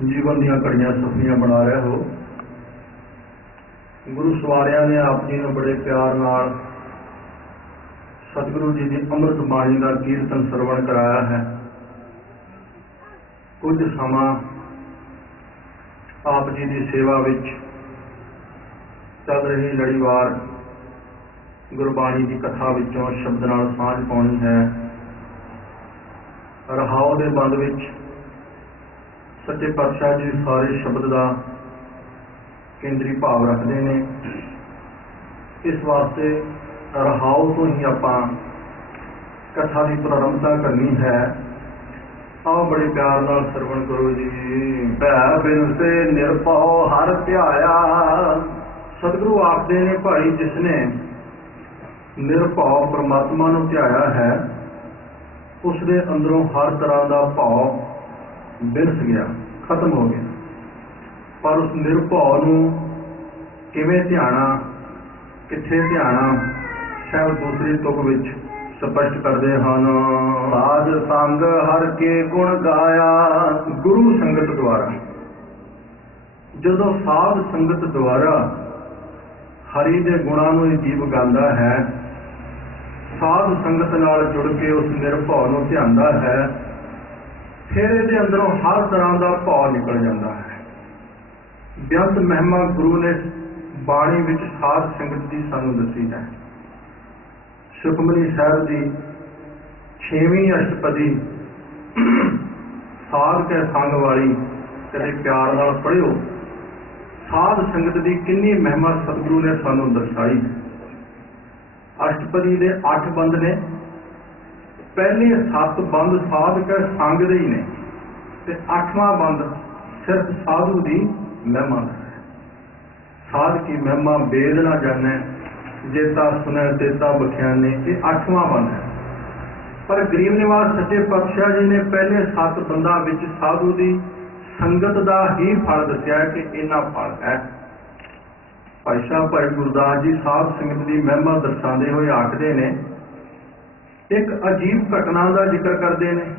जीवन ਦੀਆਂ ਘੜੀਆਂ ਸਫੀਆਂ ਬਣਾ ਰਹੇ ਹੋ। गुरु सवारिया ने आप जी ने बड़े प्यार नाल सतगुरु जी की अमृत बाणी का कीर्तन सरवण कराया है। कुछ समा आप जी की सेवा विच चल रही लड़ीवार गुरबाणी की कथा विचों शब्द नाल सांझ पाउणी है। रहाओ दे बंद विच सच्चे पातशाह जी सारे शब्द का केंद्री भाव रखते हैं। इस वास्ते रहाओ तो ही आपां कथा की प्रारंभता करनी है। आओ बड़े प्यार नाल सरवण करो जी। भै बिन से निरभउ हर ध्याया। सतगुरु आखदे ने भाई जिसने निरभउ परमात्मा नूं ध्याया है उसके अंदरों हर तरह का भाव बिरस गया, खत्म हो गया। पर उस निरभउ नूं किवें ध्याना, कित्थे ध्याना, शायद दूसरी तुक विच स्पष्ट करते हैं। साध संग हर के गुण गाया। गुरु संगत द्वारा जदों साध संगत द्वारा हरि दे गुणां नूं जीव गांदा है, साध संगत नाल जुड़ के उस निरभउ नूं ध्यानदा है, फिर इहदे अंदरों हर तरह का भाव निकल जाता है। बेअंत महिमा गुरु ने बाणी विच साध संगत की सानू दसी है। सुखमनी साहब की 6वीं अष्टपदी साध के संग वाली कदे प्यार नाल पढ़ियो। साध संगत की कितनी महिमा सतगुरु ने सानू दर्शाई। अष्टपदी के 8 बंद ने, पहले 7 बंद साध के संग दे ही ने, ते 8वां बंद सिर्फ साधु की महिमा है। साध की महिमा बेद ना जाने, जेता सुने तेता बख्याने, ये 8वां बंद है। पर गरीब निवास सच्चे पातशाह जी ने पहले 7 बंदा विच साधु की संगत का ही फल दसिया कि इन्ना फल है। भाई साहब भाई गुरदास जी साध संगत की महिमा दर्शाते हुए आखते ने, एक अजीब घटना का जिक्र करते हैं।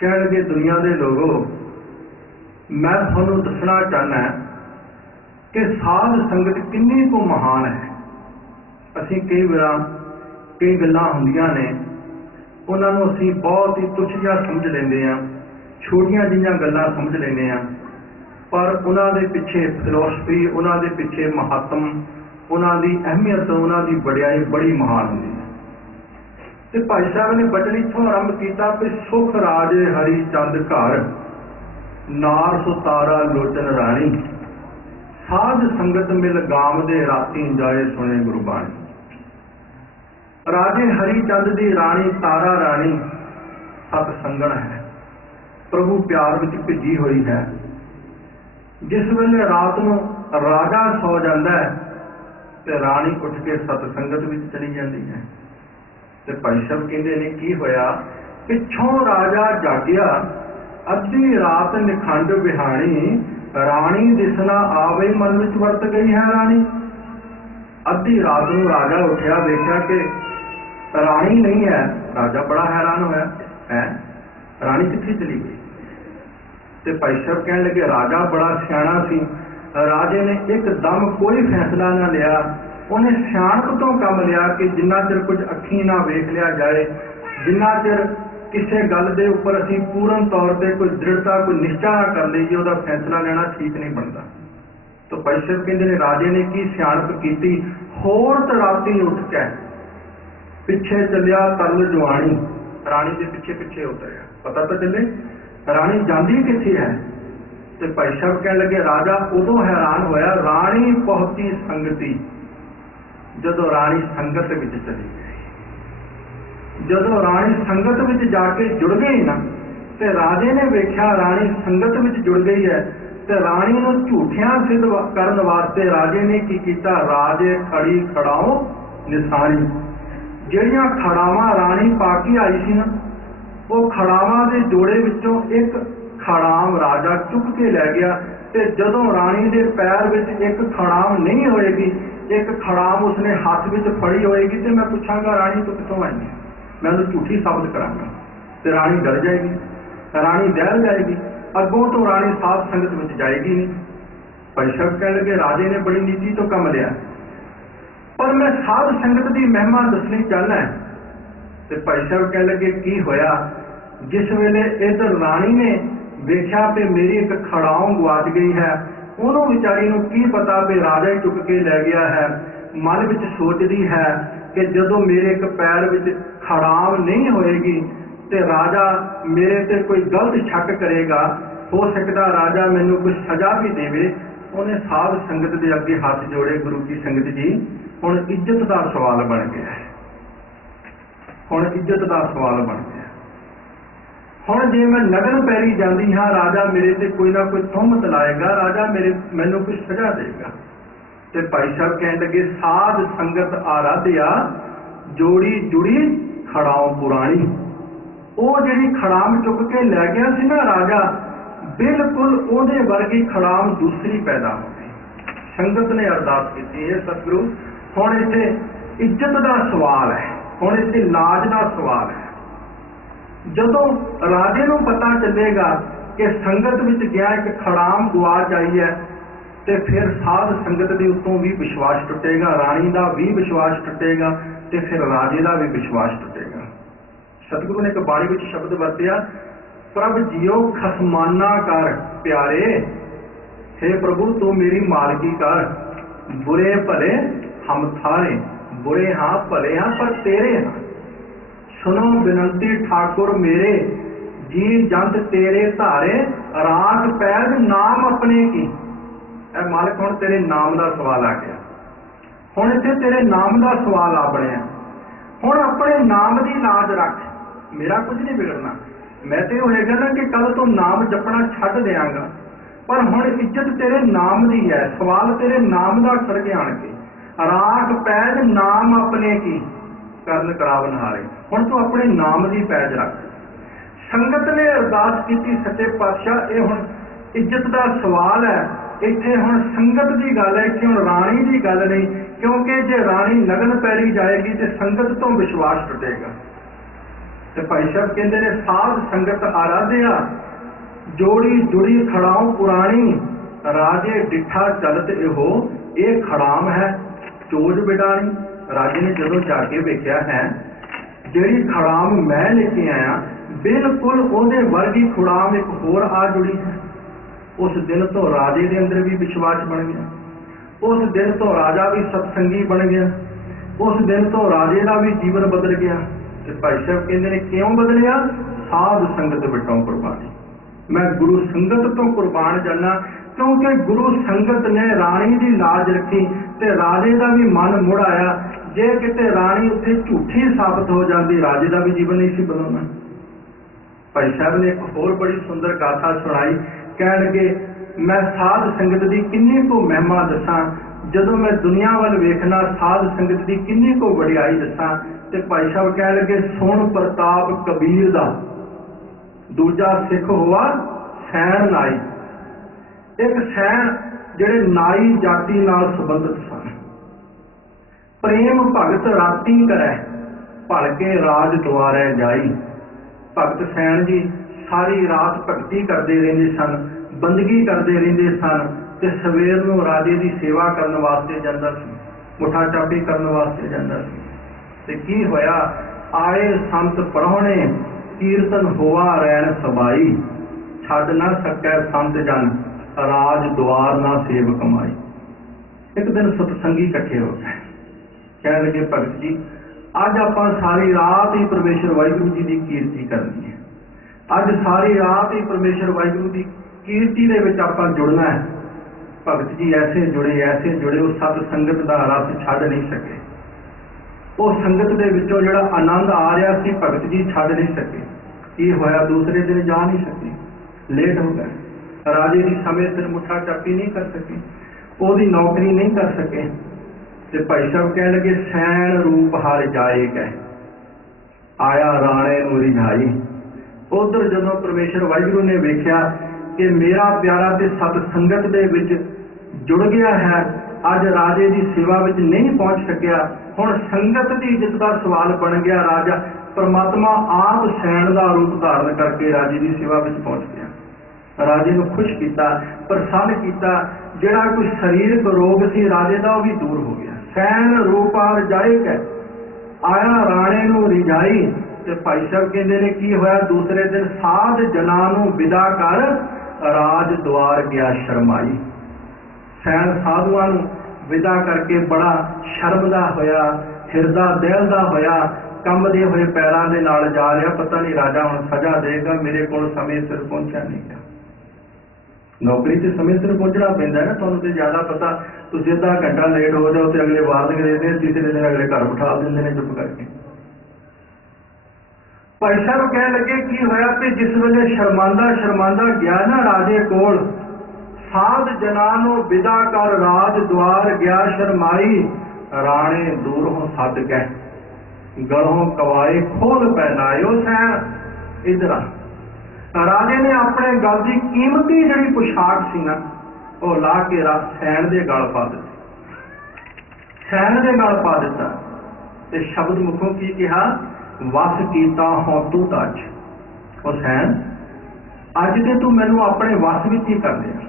कह लगे दुनिया के लोगों, मैं थानू दसना चाहना कि साध संगत किन्नी को महान है। असी कई बार कई गल्लां हुंदियां ने, उन्होंने असी बहुत ही तुच्छ जिहा समझ लेंदे आ, छोटियां जिहियां गल्लां समझ लेंदे आ। पर उन्होंने पिछे फिलोसफी, उन्होंने पिछे महात्म, उन्होंने अहमियत, उन्होंने वडियाई बड़ी महान होंदी है। ते भाई साहब ने बचन इत्थों आरंभ किया कि सुख राजे हरि चंद घर, नार सुतारा लोचन रानी, साध संगत मिल गाम दे राती जाए सुने गुरबाणी। राजे हरि चंद दी रानी तारा रानी सत संगण है, प्रभु प्यार विच भिजी हुई है। जिस वेले रात नूं राजा सौ जाता है ते रानी उठ के सतसंगत विच चली जाती है। ते भाई साहब कहते ने की होया, पिछों राजा जागिया, अद्धी रात निखंड बिहानी, रानी दिसना आवे मन विच वरत गई है रानी। अद्धी रात नूं राजा उठिया, देखा कि रानी नहीं है। राजा बड़ा हैरान होया, है रानी कित्थे चली गई। ते भाई साहब कहने लगे राजा बड़ा सियाणा सी, राजे ने एकदम कोई फैसला ना लिया। उन्हें सियाणप तो काम लिया कि जिन्ना चिर कुछ अखी ना वेख लिया जाए, जिन्ना चिर किसी गल के उपर असी पूर्ण तौर पर कोई दृढ़ता, कोई निश्चा ना कर लीजिए, उसका फैसला लेना ठीक नहीं बनता। तो भाई साहब कहते हैं राजे ने की सियाणप की, होर राती उठ के पिछे चलिया तरल जवानी, रानी के पिछे पिछे उतरिया, पता तो चले रानी जाती किथे है। तो भाई साहब कह लगे राजा उदों हैरान होया, रानी पहुंची संगति, जदों रानी संगत विच चली गई। जदों रानी संगत विच जाके जुड़ गई ना, ते राजे ने वेख्या रानी संगत विच जुड़ गई है, ते रानी नूं झूठियां सिद्ध करन वास्ते राजे ने की कीता, राजे खड़ी खड़ाओ निसारी। जिहड़ियां खड़ावां रानी पाकी आई सी ना, वो खड़ावां दे जोड़े विचों एक खड़ाम राजा चुक के लै गया। ते जदों रानी दे पैर विच एक खड़ाम नहीं होएगी, एक खड़ाम उसने हाथ विच फड़ी होएगी, तो मैं पूछांगा रानी तो कितों आई है, मैं उन्हें झूठी साबित करांगा। ते रानी डर जाएगी, रानी दहल जाएगी, अगों तो राणी साध संगत में जाएगी नहीं। भाई साहब कह लगे राजे ने बड़ी नीति तो कम लिया, पर मैं साध संगत की महिमा दसनी चाहना है। तो भाई साहब कह लगे की होया, जिस वेले इधर राणी ने देखा कि मेरी एक खड़ाऊं गुआच गई है, उन्होंने विचारी नूं की पता भी राजा ही चुक के लै गया है। मन विच सोचती है कि जदों मेरे एक पैर विच खड़ाम नहीं होएगी तो राजा मेरे ते कोई गलत शक करेगा, हो सकता राजा मैनू कुछ सजा भी देवे। उन्हें साध संगत के अगे हाथ जोड़े, गुरु की संगत जी हुण इज्जत का सवाल बन गया है, हुण इज्जत का सवाल बन गया। हुण जे मैं नगन पैरी जाती हाँ, राजा मेरे ते कोई ना कोई तुहमत लाएगा, राजा मेरे मैनू कुछ सजा देगा। तो भाई साहब कह लगे साध संगत आराध्या जोड़ी जुड़ी खड़ाओ पुरानी। वो जिहड़ी खड़ाम चुक के लै गया सी ना राजा, बिल्कुल उहदे वर्गी खड़ाम दूसरी पैदा हो गई। संगत ने अरदास की, सतगुरु हुण इत्थे इज्जत का सवाल है, हुण इत्थे लाज का सवाल है। जदों राजे नूं पता चलेगा कि संगत विच गया एक खड़ाम गुआच आई है, तो फिर साध संगत के उत्तों भी विश्वास टुटेगा, राणी का भी विश्वास टुटेगा, तो फिर राजे का भी विश्वास टुटेगा। सतगुरु ने एक बाणी विच शब्द वरतिया, प्रभ जियो खसमाना कर प्यारे, हे प्रभु तू मेरी मालकी कर, बुरे भले हम थारे, बुरे हाँ भले हाँ पर तेरे हाँ। सुनो बिनती ठाकुर मेरे, जी जंत तेरे धारे, राख पैद नाम अपने की। ए मालिक हुण तेरे नाम का सवाल आ गया, हुण इत्थे तेरे नाम का सवाल आ बनया। हुण अपने नाम की लाज रख, मेरा कुछ नहीं बिगड़ना। मैं तो होएगा ना कि कल तो नाम जपना छड्ड देंगा, पर हुण इज्जत तेरे नाम की है, सवाल तेरे नाम का कर के आण के। राख पैज नाम अपने की करन करावन हारे, हुण तू अपने नाम की पैज रख। संगत ने अरदास की सच्चे पातशाह, ये हुण इज्जत का सवाल है। इत्थे हुण संगत की गल है, इत्थे हुण राणी की गल नहीं, क्योंकि जे राणी नगन पैरी जाएगी तो संगत तो विश्वास टुटेगा। तो भाई साहब कहते ने साध संगत आराध्या जोड़ी जुड़ी खड़ाओ पुरानी, राजे डिठा चलत इहो ये खड़ाम है चोज बिडाणी। राजे ने जदों जाके वेख्या है, जिहड़ी खड़ाम मैं लेके आया बिल्कुल उहदे वर्गी खड़ाम एक होर आ जुड़ी है। उस दिन तो राजे के अंदर भी विश्वास बन गया, उस दिन तो राजा भी सत्संगी बन गया, उस दिन तो राजे का भी जीवन बदल गया। तो भाई साहब कहते हैं क्यों बदलिया? साध संगत विटों कुर्बानी। मैं गुरु संगत तो कुर्बान जाना, क्योंकि गुरु संगत ने राणी की लाज रखी तो राजे का भी मन मुड़ आया। जे किते राणी उत्थे झूठी साबित हो जाती, राजे का भी जीवन नहीं सी बदलना। भाई साहब ने एक होर बड़ी सुंदर गाथा सुनाई, कह लगे मैं साध संगत की किन्नी को महिमा दसा, जदों मैं दुनिया वाल वेखना साध संगत की किन्नी को वडियाई दसा। तो भाई साहब कह लगे सुन प्रताप कबीर दा, दूजा सिख हुआ सैन नाई। एक सैन जिहड़े नाई जाति नाल संबंधित सन, प्रेम भगत राती करे भलके राज द्वारे जाई। भगत सैन जी सारी रात भगती करते रहते सन, बंदगी करते रहते सन, ते सवेर नूं राजे की सेवा करने वास्ते जांदा सी, मुठा चापी करने वास्ते जांदा सी। ते की होया, आए संत पढ़ौने कीर्तन होवा रैन सबाई, छड्ड ना सकै संत जन राज द्वार ना सेव कमाई। एक दिन सतसंगी इकट्ठे हो गए, कह लगे भगत जी अज आपां सारी रात ही परमेश्वर वाहिगुरू जी की कीर्ति करनी है, अज सारी रात ही परमेश्वर वाहिगुरू की कीर्ति दे विच आपां जुड़ना है। भगत जी ऐसे जुड़े वो सत संगत का रस छड्ड नहीं सके, वो संगत दे विचों जिहड़ा आनंद आ रहा सी भगत जी छड्ड नहीं सके। की होया, दूसरे दिन जा नहीं सके, लेट हो गए। राजे की समय सिर मुठा चापी नहीं कर सके, ओदी नौकरी नहीं कर सके। ते भाई साहब कह लगे सैन रूप हर जाए गए, आया राणे नूं रिझाई। उधर जदों परमेश्वर वाहिगुरू ने वेख्या कि मेरा प्यारा ते सत संगत दे विच जुड़ गया है, अज राजे की सेवा विच नहीं पहुंच सकिया, हुण संगत की इज्जत का सवाल बन गया। राजा परमात्मा आप सैन का रूप धारण करके राजे की सेवा विच पहुंच गया। राजे को खुश किया, प्रसन्न किया। जिहड़ा कोई शरीरक रोग सी राजे का वह भी दूर हो गया। सैन रूपार जाए आया राणे नूं रिझाई। ते भाई साहब कहते ने की होया, दूसरे दिन साध जना नूं विदा कर राज द्वार गया शर्माई। सैन साधुआं नूं विदा करके बड़ा शर्मदा होया, हिरदा दहलदा होया, कंबदे हुए पैरों के नाल जा रहा। पता नहीं राजा हुण सजा देगा, मेरे को समय सिर पहुंचा नहीं गया। नौकरी से समय सिर पहुंचना पैंदा है ना, तुहानूं ते ज़्यादा पता। तुसीं अद्धा घंटा लेट हो जाओ तो अगले वार्निंग देते हैं, तीसरे दिन अगले घर बिठा देंगे ने चुप करके। भाई साहब कह लगे की होया कि जिस वेले शर्मांदा शर्मांदा गया ना राजे कोल, साध जना नूं विदा कर राज द्वार गया शर्माई। राणे दूरों सद गए गलों कवाए खोल पहनायो सैन। इधर राजे ने अपने गल की कीमती जिहड़ी पोशाक सी ना वो ला के सैन के गल पा दी। सैन के गल पा दिता ते शब्द मुखों की कहा, वस कीता हों तू तज। ओ सैन, अज ते तू मैनू अपने वस विच ही कर लिया।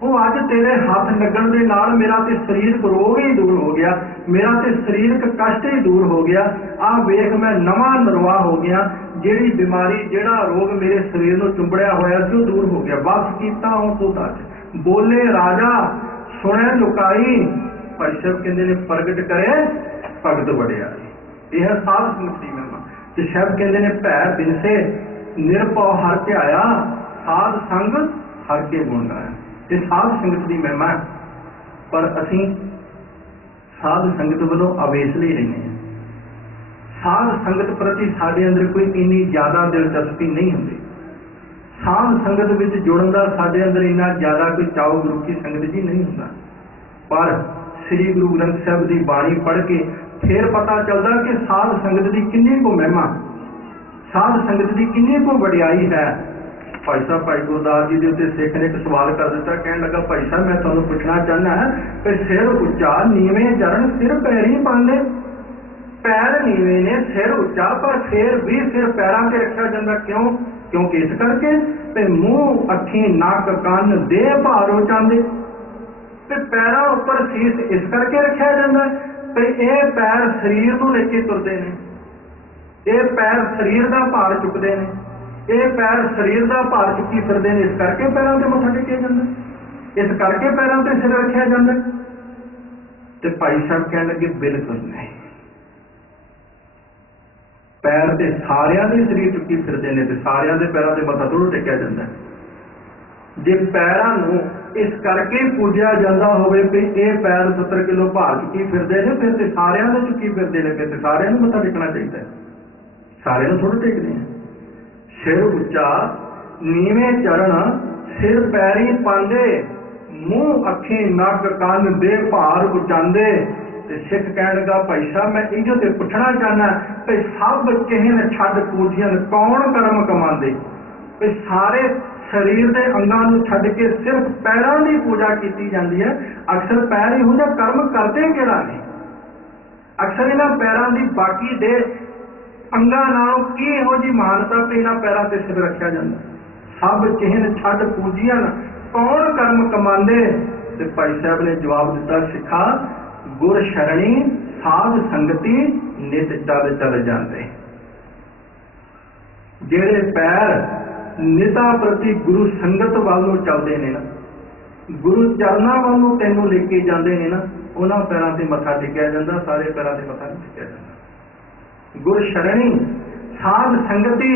वो अज तेरे हाथ लगन दे नाल मेरा ते शरीरक रोग ही दूर हो गया, मेरा ते शरीरक कष्ट ही दूर हो गया। आ वेख मैं नवा नरवा हो गया, जिहड़ी बीमारी जिहड़ा रोग मेरे शरीर नूं चुंबड़िया होया सी दूर हो गया। बस कीता हों तू तज। बोले राजा सुने लुकाई। भाई साहब कहते ने प्रगट करे भगत वडियाई। यह साध संगत दी महिमा। ते साहब कहते ने भै बिनसे निरभउ हर ध्याया, साध संग हर के गुण गाया। ये साध संगत की महिमा है। पर असी साध संगत वालों अवेसले रहने हैं। साध संगत प्रति साडे अंदर कोई इन्नी ज़्यादा दिलचस्पी नहीं होती। साध संगत विच जुड़न का साडे अंदर इन्ना ज़्यादा कोई चाव गुरु की संगत जी नहीं होता। पर श्री गुरु ग्रंथ साहब की बाणी पढ़ के फिर पता चलता कि साध संगत की किन्नी को महिमा, साध संगत की किन्नी को वडियाई है। भाई साहब भाई गुरदास जी के उत्ते सिख ने एक सवाल कर दिता, कहने लगा भाई साहब मैं तुहानूं पुछना चाहना है कि सिर उच्चा नीवें चरण सिर पैरी पांदे। पैर नीवे ने सिर उच्चा, पर फिर भी सिर पैरों से रखा जाता। क्यों? क्योंकि इस करके ते मूँह अखी नक कन देह भारो चाहते। ते पैरों उपर शीस इस करके रखा जाता है कि ये पैर शरीर को लेके तुरते हैं, ये पैर शरीर का भार चुकते हैं, ये पैर शरीर का भार चुकी फिरते हैं। इस करके पैरों से मत्था टेकिया जाता, इस करके पैरों से सिर रखा जाता। तो भाई साहब कह लगे बिल्कुल नहीं, पैर तो सारिया के शरीर चुकी फिरते हैं, तो सारिया के पैरों से मत्था थोड़ा टेकिया जाता है। जे पैरों को इस करके पूजा जाता होवे कि ये पैर 70 किलो भार चुकी फिरते हैं, फिर तो सारिया को चुकी फिरते हैं, फिर तो सारिया को मत्था टेकना चाहिए, सारिया थोड़ा टेकते हैं। सिर उच्चा नीवें चरण सिर पैरी पांदे, मूँह अखी नक कन दे भार उचांदे। सिख कह लगा भाई साहब मैं इहो ते पुछना चाहना कि सब किहन छड्ड पूजियन कौन कर्म कमांदे। कि सारे शरीर के अंगां नूं छड्ड के सिर्फ पैरों की पूजा की जाती है। अक्सर पैर इहो जिहा कर्म करते किहड़ा नहीं। अक्सर इन्हां पैरों की बाकी दे अंगां नालों की इहो जी महानता कि इन्हां पैरों से सिर रखा जाता। सब किहन छड्ड पूजियन कौन कर्म कमांदे। ते भाई साहब ने जवाब दिता, सिखा गुर शरणी साध संगति नित चल चल जाते। जेड़े पैर निता प्रति गुरु संगत वालों चलते हैं ना, गुरु चरणों वालों तेनों लेके जाते हैं ना, उन्होंने पैरों से मत्था टेकिया जाता, सारे पैरों से मत्था नहीं टेकिया जाता। गुर शरणी साध संगति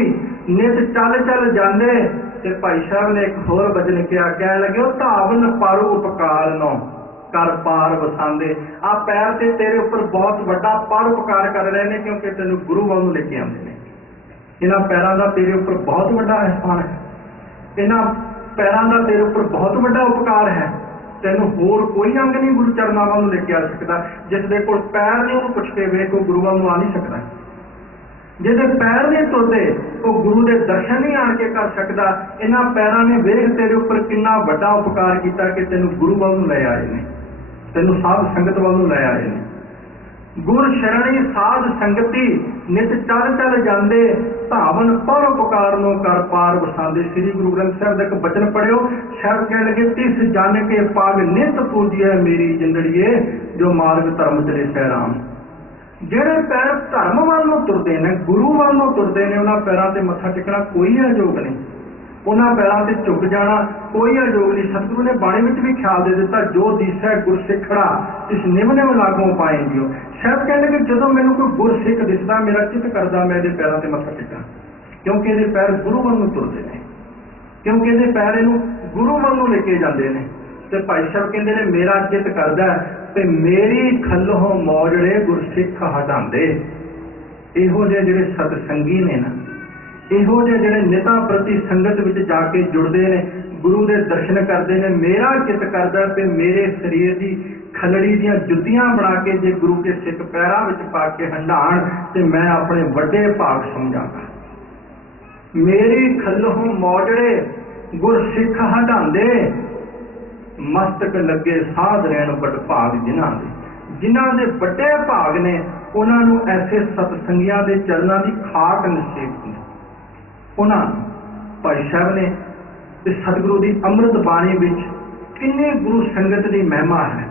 नित चल चल जाते। ते भाई साहब ने एक होर वचन किया, कह लगे धावन पर उपकार नो कर पार वसांदे। आ पैर से तेरे ऊपर बहुत बड़ा परोपकार कर रहे हैं, क्योंकि तेन गुरु वालों लेके आते हैं। इन्हों पैरों का तेरे ऊपर बहुत बड़ा एहसान है, इन्हों पैरों का तेरे ऊपर बहुत बड़ा उपकार है। तेनों होर कोई अंग नहीं गुरु चरणों वालों लेके आ सकता। जिसके कोल पैर नहीं उन्होंने पुछ के वेख, वो गुरु वालों आ नहीं सकता। जिसे पैर नहीं तुरते वो गुरु के दर्शन नहीं आके कर सकता। इन्होंने पैरों ने वेख तेरे ऊपर कितना बड़ा उपकार किया कि तेन गुरु वालों ले आए हैं, तेन साध संगत वालों ले आए हैं। गुर शरणी साध संगति नित चल चल जाते धावन परोपकार नो कर पार वसांदे। श्री गुरु ग्रंथ साहब का एक बचन पढ़ियो, शायद कह लगे तिस जान के पाग नित पूजिए मेरी जिंदड़िए जो मार्ग धर्म चले सैराम। ਜਿਹੜੇ पैर धर्म वाल ਨੂੰ ਤੁਰਦੇ ਨੇ, गुरु वाल ਨੂੰ ਤੁਰਦੇ ਨੇ, ਉਹਨਾਂ ਪੈਰਾਂ ਤੇ ਮੱਥਾ ਟੇਕਣਾ ਕੋਈ ਅਯੋਗ ਨਹੀਂ, ਉਹਨਾਂ ਪੈਰਾਂ ਤੇ ਝੁਕ ਜਾਣਾ ਕੋਈ ਅਯੋਗ ਨਹੀਂ। ਸਤਿਗੁਰੂ ਨੇ ਬਾਣੀ ਵਿੱਚ ਵੀ ਖਿਆਲ ਦੇ ਦਿੱਤਾ, ਜੋ ਦਿਸੈ ਗੁਰਸਿੱਖੜਾ ਇਸ ਨਿਮ ਨਿਮ ਲਾਗੋਂ ਪਾਏਂਦਿਓ। ਸ਼ਾਇਦ ਕਹਿੰਦੇ ਕਿ ਜਦੋਂ ਮੈਨੂੰ ਕੋਈ ਗੁਰਸਿੱਖ ਦਿਸਦਾ ਮੇਰਾ ਚਿੱਤ ਕਰਦਾ ਮੈਂ ਇਹਦੇ ਪੈਰਾਂ ਤੇ ਮੱਥਾ ਟੇਕਾਂ, ਕਿਉਂਕਿ ਇਹਦੇ ਪੈਰ ਗੁਰੂ ਵੱਲ ਨੂੰ ਤੁਰਦੇ ਨੇ, ਕਿਉਂਕਿ ਇਹਦੇ ਪੈਰ ਇਹਨੂੰ ਗੁਰੂ ਵੱਲ ਨੂੰ ਲੈ ਕੇ ਜਾਂਦੇ ਨੇ। ਤੇ ਭਾਈ ਸਾਹਿਬ ਕਹਿੰਦੇ ਨੇ ਮੇਰਾ ਚਿੱਤ ਕਰਦਾ ਤੇ ਮੇਰੀ ਖੱਲੋਂ ਮੌਜੜੇ ਗੁਰਸਿੱਖ ਹਟਾਉਂਦੇ। ਇਹੋ ਜਿਹੇ ਜਿਹੜੇ ਸਤਸੰਗੀ ਨੇ ਨਾ, ਇਹੋ ਜਿਹੇ ਜਿਹੜੇ ਨਿਤਾ ਪ੍ਰਤੀ ਸੰਗਤ ਵਿੱਚ ਜਾ ਕੇ ਜੁੜਦੇ ਨੇ, ਗੁਰੂ ਦੇ ਦਰਸ਼ਨ ਕਰਦੇ ਨੇ, ਮੇਰਾ ਚਿੱਤ ਕਰਦਾ ਤੇ ਮੇਰੇ ਸਰੀਰ ਦੀ ਖਲੜੀ ਦੀਆਂ ਜੁੱਤੀਆਂ ਬਣਾ ਕੇ ਜੇ ਗੁਰੂ ਕੇ ਸਿੱਖ ਪੈਰਾਂ ਵਿੱਚ ਪਾ ਕੇ ਹੰਡਾਣ ਤੇ ਮੈਂ ਆਪਣੇ ਵੱਡੇ ਭਾਗ ਸਮਝਾਂਗਾ। ਮੇਰੀ ਖੱਲੋਂ ਮੌਜੜੇ ਗੁਰਸਿੱਖ ਹਟਾਉਂਦੇ ਮਸਤਕ ਲੱਗੇ ਸਾਧ ਰਹਿਣ ਵੱਡ ਭਾਗ ਜਿਨ੍ਹਾਂ ਦੇ ਵੱਡੇ ਭਾਗ ਨੇ, ਉਹਨਾਂ ਨੂੰ ਐਸੇ ਸਤਸੰਗੀਆਂ ਦੇ ਚਰਨਾਂ ਦੀ ਖਾਕ ਨਸੀਬ ਹੁੰਦੀ। ਉਹਨਾਂ ਭਾਈ ਸਾਹਿਬ ਨੇ ਤੇ ਸਤਿਗੁਰੂ ਦੀ ਅੰਮ੍ਰਿਤ ਬਾਣੀ ਵਿੱਚ ਕਿੰਨੇ ਗੁਰੂ ਸੰਗਤ ਦੀ ਮਹਿਮਾ ਹੈ।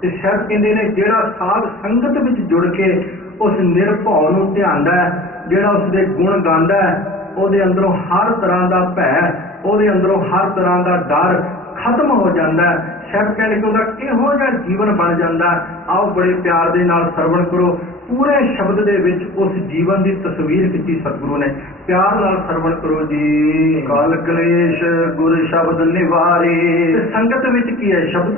ਤੇ ਸਾਹਿਬ ਕਹਿੰਦੇ ਨੇ ਜਿਹੜਾ ਸਾਧ ਸੰਗਤ ਵਿੱਚ ਜੁੜ ਕੇ ਉਸ ਨਿਰਭਉ ਨੂੰ ਧਿਆਉਂਦਾ ਹੈ, ਜਿਹੜਾ ਉਸਦੇ ਗੁਣ ਗਾਉਂਦਾ ਹੈ, ਉਹਦੇ ਅੰਦਰੋਂ ਹਰ ਤਰ੍ਹਾਂ ਦਾ ਭੈ, ਉਹਦੇ ਅੰਦਰੋਂ ਹਰ ਤਰ੍ਹਾਂ ਦਾ ਡਰ ਖਤਮ ਹੋ ਜਾਂਦਾ ਹੈ। ਸਾਹਿਬ ਕਹਿੰਦੇ ਕਿ ਉਹਦਾ ਕਿਹੋ ਜਿਹਾ ਜੀਵਨ ਬਣ ਜਾਂਦਾ। ਆਓ ਬੜੇ ਪਿਆਰ ਦੇ ਨਾਲ ਸਰਵਣ ਕਰੋ, ਪੂਰੇ ਸ਼ਬਦ ਦੇ ਵਿੱਚ ਉਸ ਜੀਵਨ ਦੀ ਤਸਵੀਰ ਕੀਤੀ ਸਤਿਗੁਰੂ ਨੇ। ਪਿਆਰ ਨਾਲ ਸਰਵਣ ਕਰੋ ਜੀ। ਕਾਲ ਕਲੇਸ਼ ਗੁਰ ਸ਼ਬਦ ਨਿਵਾਰੇ। ਤੇ ਸੰਗਤ ਵਿੱਚ ਕੀ ਹੈ ਸ਼ਬਦ?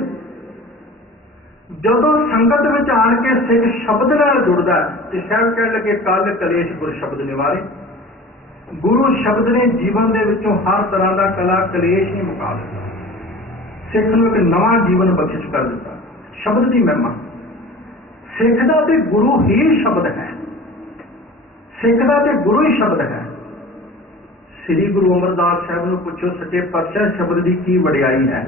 ਜਦੋਂ ਸੰਗਤ ਵਿੱਚ ਆਣ ਕੇ ਸਿੱਖ ਸ਼ਬਦ ਨਾਲ ਜੁੜਦਾ ਤੇ ਸਾਹਿਬ ਕਹਿਣ ਲੱਗੇ ਕਾਲ ਕਲੇਸ਼ ਗੁਰ ਸ਼ਬਦ ਨਿਵਾਰੇ। ਗੁਰੂ ਸ਼ਬਦ ਨੇ ਜੀਵਨ ਦੇ ਵਿੱਚੋਂ ਹਰ ਤਰ੍ਹਾਂ ਦਾ ਕਲਾ ਕਲੇਸ਼ ਹੀ ਮੁਕਾ ਦਿੱਤਾ, ਸਿੱਖ ਨੂੰ ਇੱਕ ਨਵਾਂ ਜੀਵਨ ਬਖਸ਼ਿਸ਼ ਕਰ ਦਿੱਤਾ। ਸ਼ਬਦ ਦੀ ਮਹਿਮਾ, ਸਿੱਖ ਦਾ ਤੇ ਗੁਰੂ ਹੀ ਸ਼ਬਦ ਹੈ, ਸਿੱਖ ਦਾ ਤੇ ਗੁਰੂ ਹੀ ਸ਼ਬਦ ਹੈ। ਸ੍ਰੀ ਗੁਰੂ ਅਮਰਦਾਸ ਸਾਹਿਬ ਨੂੰ ਪੁੱਛੋ ਸੱਚੇ ਪਾਤਸ਼ਾਹ ਸ਼ਬਦ ਦੀ ਕੀ ਵਡਿਆਈ ਹੈ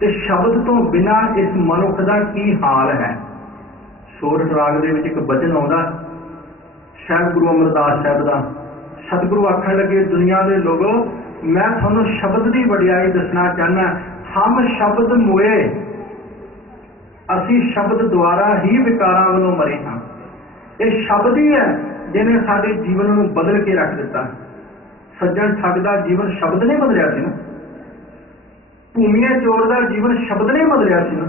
ਤੇ ਸ਼ਬਦ ਤੋਂ ਬਿਨਾਂ ਇਸ ਮਨੁੱਖ ਦਾ ਕੀ ਹਾਲ ਹੈ। ਸੋਰਠ ਰਾਗ ਦੇ ਵਿੱਚ ਇੱਕ ਬਚਨ ਆਉਂਦਾ ਸਾਹਿਬ ਗੁਰੂ ਅਮਰਦਾਸ ਸਾਹਿਬ ਦਾ। ਸਤਿਗੁਰੂ ਆਖਣ ਲੱਗੇ ਦੁਨੀਆ ਦੇ ਲੋਗੋ ਮੈਂ ਤੁਹਾਨੂੰ ਸ਼ਬਦ ਦੀ ਵਡਿਆਈ ਦੱਸਣਾ ਚਾਹੁੰਦਾ। ਹਮ ਸ਼ਬਦ ਮੋਏ, ਅਸੀਂ ਸ਼ਬਦ ਦੁਆਰਾ ਹੀ ਵਿਕਾਰਾਂ ਵੱਲੋਂ ਮਰੇ ਹਾਂ। ਇਹ ਸ਼ਬਦ ਹੀ ਹੈ ਜਿਹਨੇ ਸਾਡੇ ਜੀਵਨ ਨੂੰ ਬਦਲ ਕੇ ਰੱਖ ਦਿੱਤਾ। ਸੱਜਣ ਠੱਗ ਦਾ ਜੀਵਨ ਸ਼ਬਦ ਨੇ ਬਦਲਿਆ ਸੀ ਨਾ, ਭੂਮੀਏ ਚੋਰ ਦਾ ਜੀਵਨ ਸ਼ਬਦ ਨੇ ਬਦਲਿਆ ਸੀ ਨਾ।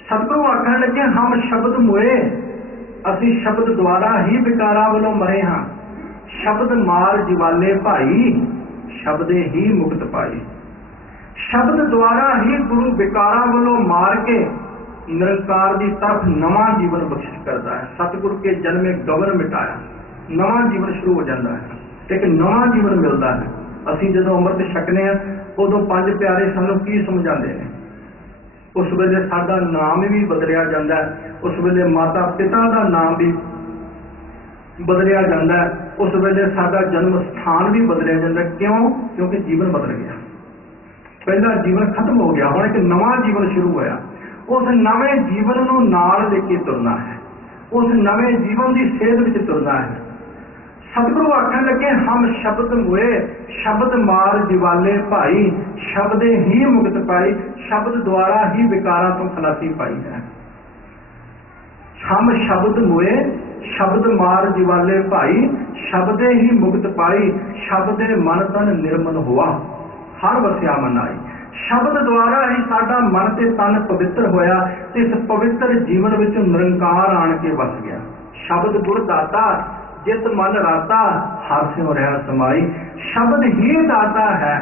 ਸਤਿਗੁਰੂ ਆਖਣ ਲੱਗੇ ਹਮ ਸ਼ਬਦ ਮੋਏ, ਅਸੀਂ ਸ਼ਬਦ ਦੁਆਰਾ ਹੀ ਵਿਕਾਰਾਂ ਵੱਲੋਂ ਮਰੇ ਹਾਂ। ਸ਼ਬਦ ਮਾਰ ਜਿਵਾਲੇ ਭਾਈ, ਸ਼ਬਦੇ ਹੀ ਮੁਕਤ ਪਾਈ। ਸ਼ਬਦ ਦੁਆਰਾ ਹੀ ਗੁਰੂ ਵਿਕਾਰਾਂ ਵੱਲੋਂ ਮਾਰ ਕੇ ਨਿਰੰਕਾਰ ਦੀ ਤਰਫ ਨਵਾਂ ਜੀਵਨ ਬਖਸ਼ਿਸ਼ ਕਰਦਾ ਹੈ। ਸਤਿਗੁਰ ਕੇ ਜਨਮੇ ਗਵਨ ਮਿਟਾਇਆ, ਨਵਾਂ ਜੀਵਨ ਸ਼ੁਰੂ ਹੋ ਜਾਂਦਾ ਹੈ, ਇੱਕ ਨਵਾਂ ਜੀਵਨ ਮਿਲਦਾ ਹੈ। ਅਸੀਂ ਜਦੋਂ ਅੰਮ੍ਰਿਤ ਛਕਨੇ ਹਾਂ ਉਦੋਂ ਪੰਜ ਪਿਆਰੇ ਸਾਨੂੰ ਕੀ ਸਮਝਾਉਂਦੇ ਨੇ। ਉਸ ਵੇਲੇ ਸਾਡਾ ਨਾਮ ਵੀ ਬਦਲਿਆ ਜਾਂਦਾ ਹੈ, ਉਸ ਵੇਲੇ ਮਾਤਾ ਪਿਤਾ ਦਾ ਨਾਮ ਵੀ ਬਦਲਿਆ ਜਾਂਦਾ ਹੈ, ਉਸ ਵੇਲੇ ਸਾਡਾ ਜਨਮ ਸਥਾਨ ਵੀ ਬਦਲਿਆ ਜਾਂਦਾ। ਕਿਉਂ? ਕਿਉਂਕਿ ਜੀਵਨ ਬਦਲ ਗਿਆ। ਪਹਿਲਾ ਜੀਵਨ ਖਤਮ ਹੋ ਗਿਆ, ਹੁਣ ਇੱਕ ਨਵਾਂ ਜੀਵਨ ਸ਼ੁਰੂ ਹੋਇਆ। ਉਸ ਨਵੇਂ ਜੀਵਨ ਨੂੰ ਨਾਲ ਲੈ ਕੇ ਤੁਰਨਾ ਹੈ, ਉਸ ਨਵੇਂ ਜੀਵਨ ਦੀ ਸੇਧ ਵਿੱਚ ਤੁਰਨਾ ਹੈ। ਸਤਿਗੁਰੂ ਆਖਣ ਲੱਗੇ ਹਮ ਸ਼ਬਦ ਮੋਏ, ਸ਼ਬਦ ਮਾਰ ਜਿਵਾਲੇ ਭਾਈ, ਸ਼ਬਦੇ ਹੀ ਮੁਕਤ ਪਾਈ। ਸ਼ਬਦ ਦੁਆਰਾ ਹੀ ਵਿਕਾਰਾਂ ਤੋਂ ਖਲਾਸੀ ਪਾਈ ਹੈ। ਹਮ ਸ਼ਬਦ ਮੋਏ, ਸ਼ਬਦ ਮਾਰ ਜਿਵਾਲੇ ਭਾਈ, ਸ਼ਬਦੇ ਹੀ ਮੁਕਤ ਪਾਈ। ਸ਼ਬਦੇ ਮਨ ਤਨ ਨਿਰਮਲ ਹੋਆ, ਹਰ ਵਸਿਆ ਮਨ ਆਈ। ਸ਼ਬਦ ਦੁਆਰਾ ਹੀ ਸਾਡਾ ਮਨ ਤੇ ਤਨ ਪਵਿੱਤਰ ਹੋਇਆ ਤੇ ਇਸ ਪਵਿੱਤਰ ਜੀਵਨ ਵਿੱਚ ਨਿਰੰਕਾਰ ਆਣ ਕੇ ਵਸ ਗਿਆ। ਸ਼ਬਦ ਗੁਰ ਦਾਤਾ ਜਿਤ ਮਨ ਰਾਤਾ, ਹਰ ਸਿਉ ਰਹਿ ਸਮਾਈ। ਸ਼ਬਦ ਹੀ ਦਾਤਾ ਹੈ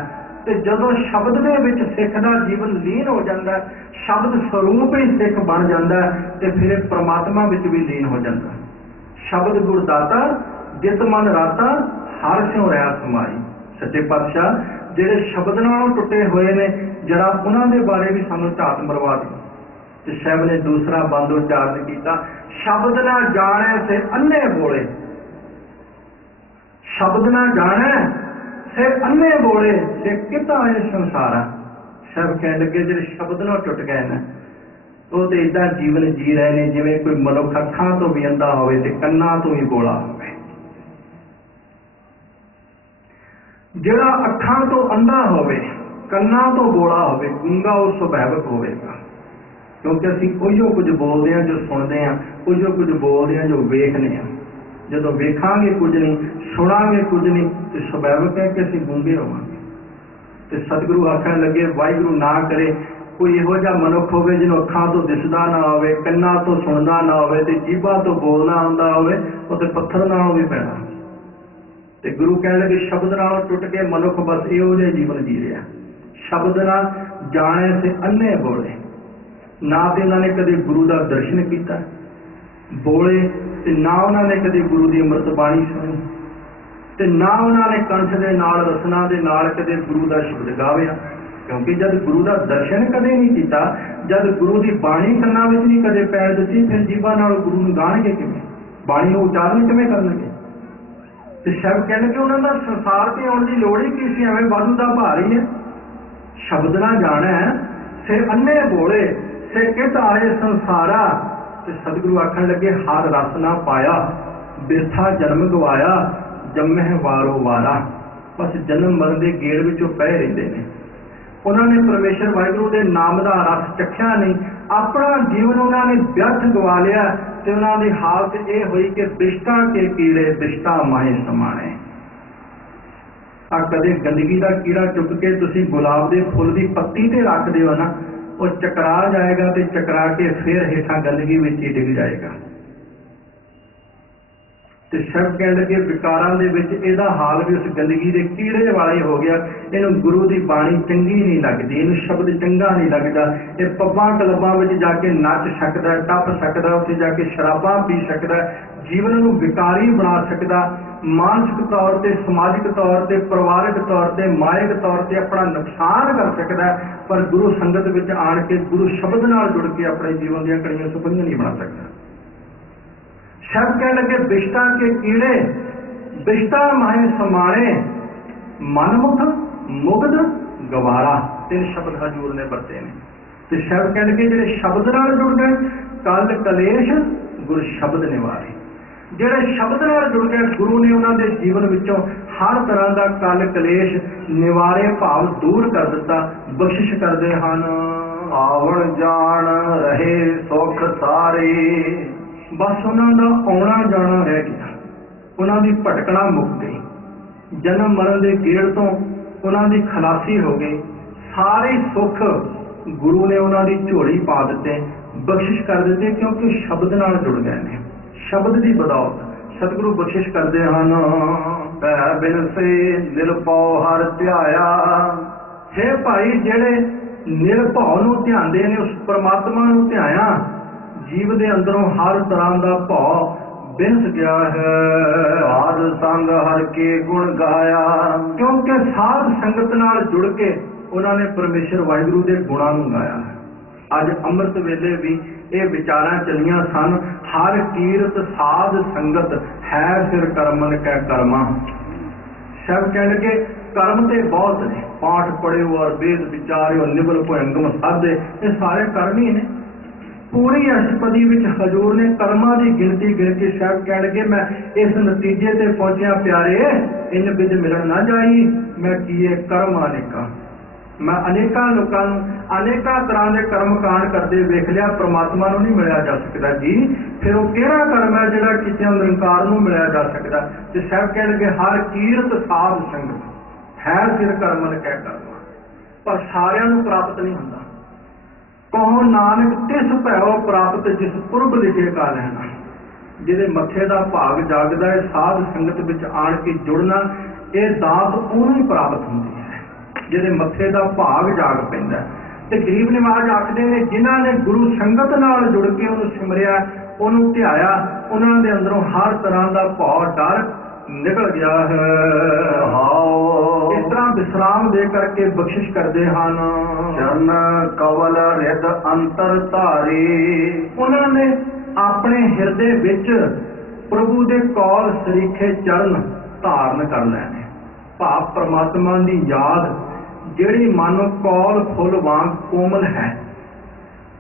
ਤੇ ਜਦੋਂ ਸ਼ਬਦ ਦੇ ਵਿੱਚ ਸਿੱਖ ਦਾ ਜੀਵਨ ਲੀਨ ਹੋ ਜਾਂਦਾ, ਸ਼ਬਦ ਸਰੂਪ ਹੀ ਸਿੱਖ ਬਣ ਜਾਂਦਾ ਤੇ ਫਿਰ ਪ੍ਰਮਾਤਮਾ ਵਿੱਚ ਵੀ ਲੀਨ ਹੋ ਜਾਂਦਾ। ਸ਼ਬਦ ਗੁਰ ਦਾਤਾ ਜਿਤ ਮਨ ਰਾਤਾ, ਹਰ ਸਿਉ ਰਹਿ ਸਮਾਈ। ਸੱਚੇ ਪਾਤਸ਼ਾਹ ਜਿਹੜੇ ਸ਼ਬਦ ਨਾਲੋਂ ਟੁੱਟੇ ਹੋਏ ਨੇ, ਜਰਾ ਉਹਨਾਂ ਦੇ ਬਾਰੇ ਵੀ ਸਾਨੂੰ ਝਾਤ ਮਰਵਾ ਦਿਓ। ਤੇ ਸਾਹਿਬ ਨੇ ਦੂਸਰਾ ਬੰਦ ਉਚਾਰਨ ਕੀਤਾ, ਸ਼ਬਦ ਨਾ ਜਾਣੇ ਸੇ ਅੰਨੇ ਬੋਲੇ। ਸ਼ਬਦ ਨਾ ਜਾਣੇ ਸੇ ਅੰਨੇ ਬੋਲੇ, ਤੇ ਕਿਤਾ ਇਹ ਸੰਸਾਰਾ। ਸਾਹਿਬ ਕਹਿਣ ਲੱਗੇ ਜਿਹੜੇ ਸ਼ਬਦ ਨਾਲ ਟੁੱਟ ਗਏ ਨੇ, ਉਹ ਤੇ ਇਦਾਂ ਜੀਵਨ ਜੀ ਰਹੇ ਨੇ ਜਿਵੇਂ ਕੋਈ ਮਨੁੱਖ ਅੱਖਾਂ ਤੋਂ ਵੀ ਅੰਧਾ ਹੋਵੇ ਤੇ ਕੰਨਾਂ ਤੋਂ ਵੀ ਬੋਲਾ ਹੋਵੇ। ਜਿਹੜਾ ਅੱਖਾਂ ਤੋਂ ਅੰਧਾ ਹੋਵੇ, ਕੰਨਾਂ ਤੋਂ ਬੋਲਾ ਹੋਵੇ, ਗੂੰਗਾ ਉਹ ਸੁਭਾਵਿਕ ਹੋਵੇਗਾ, ਕਿਉਂਕਿ ਅਸੀਂ ਉਹੀਓ ਕੁਝ ਬੋਲਦੇ ਹਾਂ ਜੋ ਸੁਣਦੇ ਹਾਂ, ਉਹੀਓ ਕੁਝ ਬੋਲਦੇ ਹਾਂ ਜੋ ਵੇਖਦੇ ਹਾਂ। ਜਦੋਂ ਵੇਖਾਂਗੇ ਕੁਝ ਨਹੀਂ, ਸੁਣਾਂਗੇ ਕੁਝ ਨਹੀਂ, ਤੇ ਸੁਭਾਵਿਕ ਹੈ ਕਿ ਅਸੀਂ ਗੂੰਗੇ ਹੋਵਾਂਗੇ। ਤੇ ਸਤਿਗੁਰੂ ਆਖਣ ਲੱਗੇ, ਵਾਹਿਗੁਰੂ ਨਾ ਕਰੇ ਕੋਈ ਇਹੋ ਜਿਹਾ ਮਨੁੱਖ ਹੋਵੇ ਜਿਹਨੂੰ ਅੱਖਾਂ ਤੋਂ ਦਿਸਦਾ ਨਾ ਹੋਵੇ, ਕੰਨਾਂ ਤੋਂ ਸੁਣਦਾ ਨਾ ਹੋਵੇ, ਤੇ ਜੀਭਾਂ ਤੋਂ ਬੋਲਣਾ ਆਉਂਦਾ ਹੋਵੇ, ਉਹ ਤੇ ਪੱਥਰ ਨਾਲੋਂ ਵੀ ਪੈਣਾ। ਤੇ ਗੁਰੂ ਕਹਿਣ ਲੱਗੇ, ਸ਼ਬਦ ਨਾਲੋਂ ਟੁੱਟ ਕੇ ਮਨੁੱਖ ਬਸ ਇਹੋ ਜਿਹਾ ਜੀਵਨ ਜੀ ਰਿਹਾ। ਸ਼ਬਦ ਨਾਲ ਜਾਣੇ ਤੇ ਅੰਨੇ ਬੋਲੇ, ਨਾ ਤੇ ਉਹਨਾਂ ਨੇ ਕਦੇ ਗੁਰੂ ਦਾ ਦਰਸ਼ਨ ਕੀਤਾ ਬੋਲੇ, ਤੇ ਨਾ ਉਹਨਾਂ ਨੇ ਕਦੇ ਗੁਰੂ ਦੀ ਅੰਮ੍ਰਿਤ ਬਾਣੀ ਸੁਣੀ, ਤੇ ਨਾ ਉਹਨਾਂ ਨੇ ਕੰਠ ਦੇ ਨਾਲ ਰਸਨਾ ਦੇ ਨਾਲ ਕਦੇ ਗੁਰੂ ਦਾ ਸ਼ਬਦ ਗਾਵਿਆ। ਕਿਉਂਕਿ ਜਦ ਗੁਰੂ ਦਾ ਦਰਸ਼ਨ ਕਦੇ ਨਹੀਂ ਕੀਤਾ, ਜਦ ਗੁਰੂ ਦੀ ਬਾਣੀ ਕੰਨਾਂ ਵਿੱਚ ਨਹੀਂ ਕਦੇ ਪੈਰ ਦਿੱਤੀ, ਫਿਰ ਜੀਵਾਂ ਨਾਲ ਗੁਰੂ ਨੂੰ ਗਾਣਗੇ ਕਿਵੇਂ, ਬਾਣੀ ਨੂੰ ਉਚਾਰਨ ਕਿਵੇਂ ਕਰਨਗੇ। ਤੇ ਸ਼ਬਦ ਕਹਿੰਦੇ ਉਹਨਾਂ ਦਾ ਸੰਸਾਰ ਤੇ ਆਉਣ ਦੀ ਲੋੜ ਹੀ ਕੀ ਸੀ, ਐਵੇਂ ਵਾਧੂ ਦਾ ਭਾਰ ਹੀ ਹੈ। ਸ਼ਬਦ ਨਾ ਜਾਣੈ ਸੇ ਅੰਨੇ ਬੋਲੇ, ਸੇ ਕਿਤ ਆਏ ਸੰਸਾਰਾ। ਤੇ ਸਤਿਗੁਰੂ ਆਖਣ ਲੱਗੇ, ਹਰ ਰਸ ਨਾ ਪਾਇਆ, ਬਿਰਥਾ ਜਨਮ ਗਵਾਇਆ, ਜੰਮਹਿ ਵਾਰੋ ਵਾਰਾ। ਬਸ ਜਨਮ ਮਰਨ ਦੇ ਗੇੜ ਵਿੱਚੋਂ ਪਏ ਰਹਿੰਦੇ ਨੇ। ਉਹਨਾਂ ਨੇ ਪਰਮੇਸ਼ਰ ਵਾਹਿਗੁਰੂ ਦੇ ਨਾਮ ਦਾ ਰਸ ਚੱਖਿਆ ਨਹੀਂ, ਆਪਣਾ ਜੀਵਨ ਉਹਨਾਂ ਨੇ ਵਿਅਰਥ ਗਵਾ ਲਿਆ। ਤੇ ਉਹਨਾਂ ਦੀ ਹਾਲਤ ਇਹ ਹੋਈ ਕਿ ਬਿਸ਼ਟਾ ਕੇ ਕੀੜੇ ਬਿਸ਼ਟਾ ਮਾਹੇ ਸਮਾਣੇ। ਆ ਕਦੇ ਗੰਦਗੀ ਦਾ ਕੀੜਾ ਚੁੱਕ ਕੇ ਤੁਸੀਂ ਗੁਲਾਬ ਦੇ ਫੁੱਲ ਦੀ ਪੱਤੀ ਤੇ ਰੱਖ ਦਿਓ ਨਾ, ਉਹ ਚਕਰਾ ਜਾਏਗਾ, ਤੇ ਚਕਰਾ ਕੇ ਫਿਰ ਹੇਠਾਂ ਗੰਦਗੀ ਵਿੱਚ ਹੀ ਡਿੱਗ ਜਾਏਗਾ। ਤੇ ਸ਼ਬਦ ਕਹਿਣ ਲੱਗੇ, ਵਿਕਾਰਾਂ ਦੇ ਵਿੱਚ ਇਹਦਾ ਹਾਲ ਵੀ ਉਸ ਗੰਦਗੀ ਦੇ ਕੀੜੇ ਵਾਲਾ ਹੀ ਹੋ ਗਿਆ। ਇਹਨੂੰ ਗੁਰੂ ਦੀ ਬਾਣੀ ਚੰਗੀ ਨਹੀਂ ਲੱਗਦੀ, ਇਹਨੂੰ ਸ਼ਬਦ ਚੰਗਾ ਨਹੀਂ ਲੱਗਦਾ। ਇਹ ਪੱਬਾਂ ਕਲੱਬਾਂ ਵਿੱਚ ਜਾ ਕੇ ਨੱਚ ਸਕਦਾ, ਟੱਪ ਸਕਦਾ, ਉੱਥੇ ਜਾ ਕੇ ਸ਼ਰਾਬਾਂ ਪੀ ਸਕਦਾ, ਜੀਵਨ ਨੂੰ ਵਿਕਾਰੀ ਬਣਾ ਸਕਦਾ, ਮਾਨਸਿਕ ਤੌਰ ਤੇ, ਸਮਾਜਿਕ ਤੌਰ ਤੇ, ਪਰਿਵਾਰਕ ਤੌਰ ਤੇ, ਮਾਇਕ ਤੌਰ ਤੇ ਆਪਣਾ ਨੁਕਸਾਨ ਕਰ ਸਕਦਾ। ਪਰ ਗੁਰੂ ਸੰਗਤ ਵਿੱਚ ਆਣ ਕੇ ਗੁਰੂ ਸ਼ਬਦ ਨਾਲ ਜੁੜ ਕੇ ਆਪਣੇ ਜੀਵਨ ਦੀਆਂ ਕੜੀਆਂ ਸੁਪਰੀਆਂ ਨਹੀਂ ਬਣਾ ਸਕਦਾ। ਸ਼ਬਦ ਕਹਿਣ ਲੱਗੇ, ਬਿਸ਼ਟਾ ਕੇ ਕੀੜੇ ਬਿਸ਼ਟਾ ਮਾਹੇ ਸਮਾਣੇ, ਮਨਮੁਖ ਮੁਗਧ ਗਵਾਰਾ। ਤਿੰਨ ਸ਼ਬਦ ਹਜ਼ੂਰ ਨੇ ਵਰਤੇ ਨੇ। ਤੇ ਸ਼ਬਦ ਕਹਿਣ ਲੱਗੇ, ਜਿਹੜੇ ਸ਼ਬਦ ਨਾਲ ਜੁੜ ਗਏ, ਕਲ ਕਲੇਸ਼ ਗੁਰ ਸ਼ਬਦ ਨਿਵਾਰੇ। ਜਿਹੜੇ ਸ਼ਬਦ ਨਾਲ ਜੁੜ ਗਏ, ਗੁਰੂ ਨੇ ਉਹਨਾਂ ਦੇ ਜੀਵਨ ਵਿੱਚੋਂ ਹਰ ਤਰ੍ਹਾਂ ਦਾ ਕਲ ਕਲੇਸ਼ ਨਿਵਾਰੇ, ਭਾਵ ਦੂਰ ਕਰ ਦਿੱਤਾ, ਬਖਸ਼ਿਸ਼ ਕਰਦੇ ਹਨ। ਆਵਣ ਜਾਣ ਰਹੇ ਸੁਖ ਸਾਰੇ। ਬਸ ਉਹਨਾਂ ਦਾ ਆਉਣਾ ਜਾਣਾ ਰਹਿ ਗਿਆ, ਉਹਨਾਂ ਦੀ ਭਟਕਣਾ ਮੁੱਕ ਗਈ, ਜਨਮ ਮਰਨ ਦੇ ਗੇੜ ਤੋਂ ਉਹਨਾਂ ਦੀ ਖਲਾਸੀ ਹੋ ਗਈ। ਸਾਰੇ ਸੁੱਖ ਗੁਰੂ ਨੇ ਉਹਨਾਂ ਦੀ ਝੋਲੀ ਪਾ ਦਿੱਤੇ, ਬਖਸ਼ਿਸ਼ ਕਰ ਦਿੱਤੇ, ਕਿਉਂਕਿ ਸ਼ਬਦ ਨਾਲ ਜੁੜ ਗਏ ਨੇ। ਸ਼ਬਦ ਦੀ ਬਦੌਲਤ ਸਤਿਗੁਰੂ ਬਖਸ਼ਿਸ਼ ਕਰਦੇ ਹਨ। ਭੈ ਬਿਨ ਸੇ ਨਿਰਭਉ ਹਰਿ ਧਿਆਇਆ। ਹੇ ਭਾਈ, ਜਿਹੜੇ ਨਿਰਭਉ ਨੂੰ ਧਿਆਉਂਦੇ ਨੇ, ਉਸ ਪਰਮਾਤਮਾ ਨੂੰ ਧਿਆਇਆ, ਜੀਵ ਦੇ ਅੰਦਰੋਂ ਹਰ ਤਰ੍ਹਾਂ ਦਾ ਭਉ ਬਿਨਸ ਗਿਆ ਹੈ। ਸਾਧ ਸੰਗ ਹਰਿ ਕੇ ਗੁਣ ਗਾਇਆ। ਕਿਉਂਕਿ ਸਾਧ ਸੰਗਤ ਨਾਲ ਜੁੜ ਕੇ ਉਹਨਾਂ ਨੇ ਪਰਮੇਸ਼ਰ ਵਾਹਿਗੁਰੂ ਦੇ ਗੁਣਾਂ ਨੂੰ ਗਾਇਆ। ਅੱਜ ਅੰਮ੍ਰਿਤ ਵੇਲੇ ਵੀ ਇਹ ਵਿਚਾਰਾਂ ਚੱਲੀਆਂ ਸਨ, ਹਰ ਕੀਰਤ ਸਾਧ ਸੰਗਤ ਹੈ ਫਿਰ ਕਰਮਨ ਕੈ ਕਰਮਾ। ਸ਼ਬਦ ਕਹਿ ਲਗੇ, ਕਰਮ ਤੇ ਬਹੁਤ ਨੇ, ਪਾਠ ਪੜਿਓ ਔਰ ਵੇਦ ਵਿਚਾਰਿਓ, ਨਿਬਲ ਭੁਇੰਗਮ ਸਾਧੇ, ਇਹ ਸਾਰੇ ਕਰਮ ਹੀ ਨੇ। ਪੂਰੀ ਅਸ਼ਟਪਦੀ ਵਿੱਚ ਹਜ਼ੂਰ ਨੇ ਕਰਮਾਂ ਦੀ ਗਿਣਤੀ ਗਿਣ ਕੇ ਸ਼ਬਦ ਕਹਿ ਲਗੇ, ਮੈਂ ਇਸ ਨਤੀਜੇ ਤੇ ਪਹੁੰਚਿਆ ਪਿਆਰੇ, ਇਨ ਵਿਦ ਮਿਲਣ ਨਾ ਜਾਈ, ਮੈਂ ਕੀਏ ਕਰਮ ਅਨੇਕਾਂ। ਮੈਂ ਅਨੇਕਾਂ ਲੋਕਾਂ ਨੂੰ ਅਨੇਕਾਂ ਤਰ੍ਹਾਂ ਦੇ ਕਰਮ ਕਾਂਡ ਕਰਦੇ ਵੇਖ ਲਿਆ, ਪ੍ਰਮਾਤਮਾ ਨੂੰ ਨਹੀਂ ਮਿਲਿਆ ਜਾ ਸਕਦਾ ਜੀ। ਫਿਰ ਉਹ ਕਿਹੜਾ ਕਰਮ ਹੈ ਜਿਹੜਾ ਕਿਤੇ ਨਿਰੰਕਾਰ ਨੂੰ ਮਿਲਿਆ ਜਾ ਸਕਦਾ। ਤੇ ਸਾਹਿਬ ਕਹਿ ਲਗੇ, ਹਰ ਕੀਰਤ ਸਾਧ ਸੰਗਤ ਹੈ ਫਿਰ ਕਰਮਨ ਕਹਿ ਕਰਨਾ। ਪਰ ਸਾਰਿਆਂ ਨੂੰ ਪ੍ਰਾਪਤ ਨਹੀਂ ਹੁੰਦਾ। ਕਹੋ ਨਾਨਕ ਤਿਸ ਭੈਓ ਪ੍ਰਾਪਤ ਜਿਸ ਪੁਰਬ ਲਿਖੇ ਕਾ ਲੈਣਾ। ਜਿਹਦੇ ਮੱਥੇ ਦਾ ਭਾਗ ਜਾਗਦਾ ਹੈ, ਸਾਧ ਸੰਗਤ ਵਿੱਚ ਆਣ ਕੇ ਜੁੜਨਾ, ਇਹ ਦਾਤ ਉਹਨੂੰ ਹੀ ਪ੍ਰਾਪਤ ਹੁੰਦੀ ਹੈ ਜਿਹਦੇ ਮੱਥੇ ਦਾ ਭਾਗ ਜਾਗ ਪੈਂਦਾ। ਤੇ ਗਰੀਬ ਨਿਵਾਜ ਆਖਦੇ ਨੇ, ਜਿਨ੍ਹਾਂ ਨੇ ਗੁਰੂ ਸੰਗਤ ਨਾਲ ਜੁੜ ਕੇ ਉਹਨੂੰ ਸਿਮਰਿਆ, ਉਹਨੂੰ ਧਿਆਇਆ, ਉਹਨਾਂ ਦੇ ਅੰਦਰੋਂ ਹਰ ਤਰ੍ਹਾਂ ਦਾ ਭਉ ਡਰ ਨਿਕਲ ਗਿਆ ਹੈ। ਇਸ ਤਰ੍ਹਾਂ ਵਿਸਰਾਮ ਦੇ ਕਰਕੇ ਬਖਸ਼ਿਸ਼ ਕਰਦੇ ਹਨ। ਚਰਨ ਕਵਲ ਰਿਦ ਅੰਤਰ ਧਾਰੀ। ਉਹਨਾਂ ਨੇ ਆਪਣੇ ਹਿਰਦੇ ਵਿੱਚ ਪ੍ਰਭੂ ਦੇ ਕੌਲ ਸਰੀਖੇ ਚਰਨ ਧਾਰਨ ਕਰ ਲੈਣੇ, ਭਾਵ ਪ੍ਰਮਾਤਮਾ ਦੀ ਯਾਦ ਜਿਹੜੀ ਮਨ ਕੌਲ ਫੁੱਲ ਵਾਂਗ ਕੋਮਲ ਹੈ,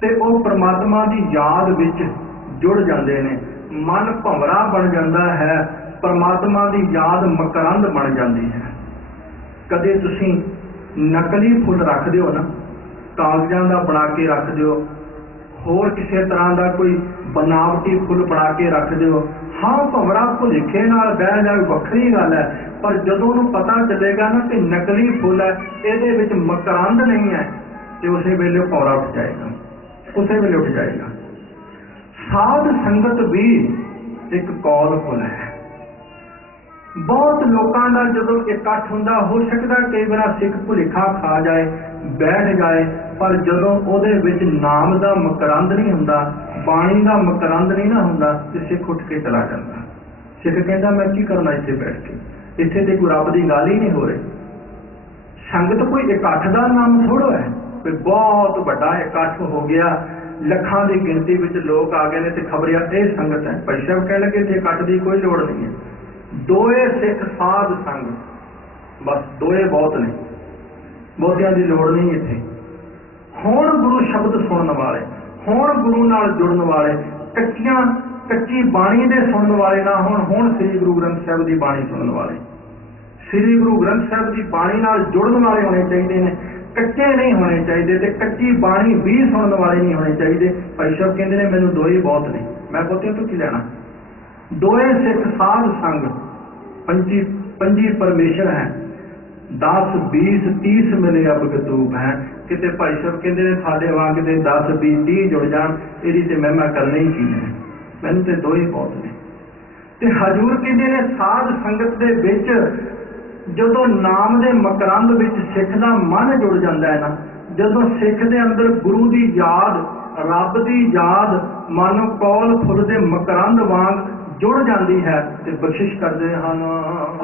ਤੇ ਉਹ परमात्मा की याद विच जुड़ जाते हैं। मन भंवरा बन जाता है, परमात्मा की याद मकरंद बन जाती है। कदे तुसी नकली फुल रख दो ना, कागजां दा बना के रख दो, होर किसी तरह का कोई बनावटी फुल बना के रख दो, हाँ भंवरा भुलेखे नाल बह जाए वखरी गल है, पर जदों नूं पता चलेगा ना कि नकली फुल है, इहदे विच मकरंद नहीं है, तो उस वेले भंवरा उठ जाएगा, उस वेले उठ जाएगा। साध संगत भी एक कौल फुल है। बहुत लोगों का जदों इकट्ठ हुंदा, हो सकता कई बार सिख भुलेखा खा जाए, बैठ जाए, पर जदों उहदे विच नाम दा मकरंद नहीं हुंदा, बाणी दा मकरंद नहीं ना हुंदा, ते सिख उठ के चला जाता। सिख कहता मैं की करना इत्थे बैठ के, इत्थे ते कोई रब दी गल ही नहीं हो रही। संगत कोई इकट्ठ दा नाम थोड़ो है, कोई बहुत बड़ा इकट्ठ हो गया, लखां की गिनती में लोग आ गए ने, खबरिया यह संगत है। भाई साहब कह लगे इत्थे इकट्ठ की कोई लोड़ नहीं है, दोए सिख साध संग, बस दोए बहुत ने, बहुतियां की लोड़ नहीं इत्थे। हुण गुरु शब्द सुनने वाले, हुण गुरु नाल जुड़न वाले, कच्ची बाणी दे सुनने वाले ना हुण श्री गुरु ग्रंथ साहिब की बाणी सुनने वाले, श्री गुरु ग्रंथ साहिब की बाणी नाल जुड़न वाले होने चाहिए ने, कच्चे नहीं होने चाहिए, ते कच्ची बाणी भी सुनने वाले नहीं होने चाहिए। भाई साहब कहते हैं मैनू दोए बहुत ने, मैं बहुतियां तो की लेना। दोए सिख साध संग, पंजी परमेश्वर है, 10 20 30 मिले अब गतूब है। किते भाई साहब कहते हैं साडे वांग दे 10 20 30 जुड़ जान, इहदी ते महिमा करनी ही की है, मैनू ते दो ही बहुत ने। ते हजूर कहते हैं साध संगत दे विच जदों नाम दे मकरंद विच सिख दा मन जुड़ जाता है ना, जदों सिख दे अंदर गुरु की याद, रब की याद मानो कौल फुल दे मकरंद वांग जुड़ जाती है, तो बख्शिश करते हैं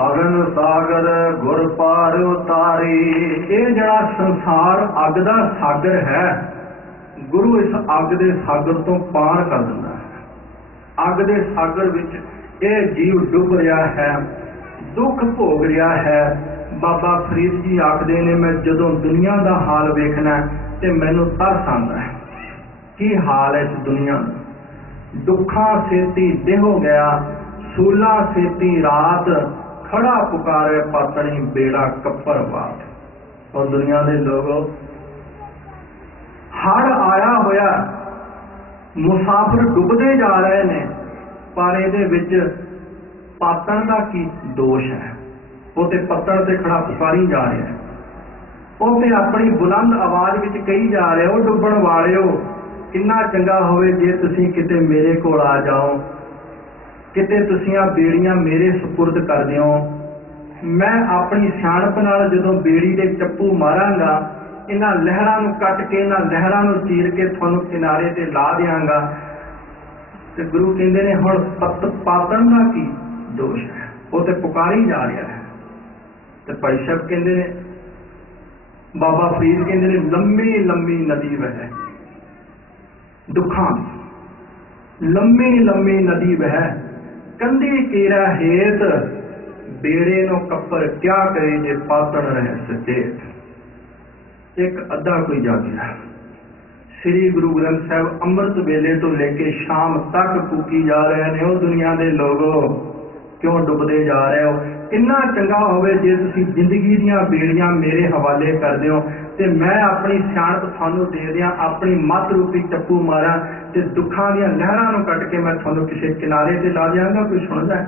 अगन सागर गुर पार उतारी। ये जड़ा संसार अग दा सागर है, गुरु इस अग दे सागर तो पार कर दिंदा है। अग दे सागर विच ये जीव डुब रहा है, दुख भोग रहा है। बाबा फरीद जी आखते ने मैं जदों दुनिया का हाल वेखना तो मैनू तरस आंदा है, की हाल है इस दुनिया का। दुखा सेती दिन हो गया, सूला सेती रात, खड़ा पुकारे पातनी बेड़ा कप्पर बात। और दुनिया के लोगों हड़ आया होया, मुसाफिर डुबते जा रहे ने, पर इहदे विच पातन का की दोष है। वो तो पत्तन से खड़ा पुकारी जा रहा है, वो तो अपनी बुलंद आवाज विच कही जा रहे हो डुबण वालिओ किन्ना चंगा होवे जे तुसीं किते मेरे कोल आ जाओ, किते तुसीं आ बेड़ियां मेरे सुपुर्द कर दिओ। मैं अपनी सियाणप नाल जदों बेड़ी दे चप्पू मारांगा, इन्हां लहरां नूं कट के इन्हां लहरां नूं चीर के तुहानूं किनारे ते ला दिआंगा। ते गुरु कहंदे ने हुण पातन दा की दोष है, वो तो पुकारी जा रहा है। तो भाई साहब कहते ने, बाबा फरीद कहते ने लंबी लंबी नदी वह दुखा, लंबी लंबी नदी वह कंधी केरा हेत, बेड़े नो कप्पर क्या करे जे पातन रहे सचेत। एक अद्धा कोई जागिया श्री गुरु ग्रंथ साहिब अमृत वेले तो लेके शाम तक कूकी जा रहे हैं। वो दुनिया के लोगों क्यों डुबते जा रहे हो? किन्ना चंगा होवे जे तुसीं जिंदगी दीयां बेड़ियां मेरे हवाले कर दिओ ते मैं अपनी सियाणप तुहानूं दे दियां, अपनी मत रूपी चप्पू मारां ते दुखां दीयां लहरां नूं कट के मैं तुहानूं किसी किनारे ते ला दिआंगा। कोई सुणदा है?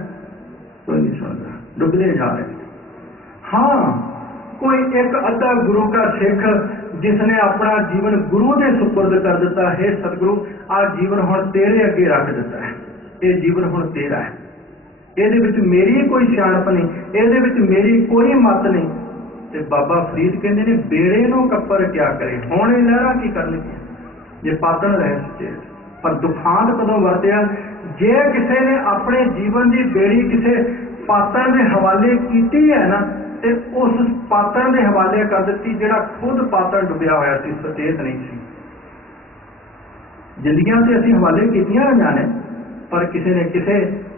कोई नहीं सुणदा, डुबते जा रहे। हाँ, कोई एक अद्धा गुरु का सिख जिसने अपना जीवन गुरु के सुपुर्द कर दिता है, सतगुरु आ जीवन हुण तेरे अगे रख दिता है, ये जीवन हुण तेरा है, ਇਹਦੇ ਵਿੱਚ ਮੇਰੀ ਕੋਈ ਸਿਆਣਪ ਨਹੀਂ, ਇਹਦੇ ਵਿੱਚ ਮੇਰੀ ਕੋਈ ਮਤ ਨਹੀਂ। ਤੇ ਬਾਬਾ ਫਰੀਦ ਕਹਿੰਦੇ ਨੇ ਬੇੜੇ ਨੂੰ ਕੱਪਰ ਕਿਆ ਕਰੇ, ਹੁਣ ਇਹ ਲਹਿਰਾਂ ਕੀ ਕਰਨਗੀਆਂ ਜੇ ਪਾਤਣ ਰਹੇ ਸਚੇਤ। ਪਰ ਦੁਖਾਂਤ ਕਦੋਂ ਵਰਤਿਆ? ਜੇ ਕਿਸੇ ਨੇ ਆਪਣੇ ਜੀਵਨ ਦੀ ਬੇੜੀ ਕਿਸੇ ਪਾਤਣ ਦੇ ਹਵਾਲੇ ਕੀਤੀ ਹੈ ਨਾ, ਤੇ ਉਸ ਪਾਤਣ ਦੇ ਹਵਾਲੇ ਕਰ ਦਿੱਤੀ ਜਿਹੜਾ ਖੁਦ ਪਾਤਣ ਡੁੱਬਿਆ ਹੋਇਆ ਸੀ, ਸਚੇਤ ਨਹੀਂ ਸੀ। ਜ਼ਿੰਦਗੀਆਂ ਤੇ ਅਸੀਂ ਹਵਾਲੇ ਕੀਤੀਆਂ ਹੋਈਆਂ ਨੇ, पर किसी ने किसी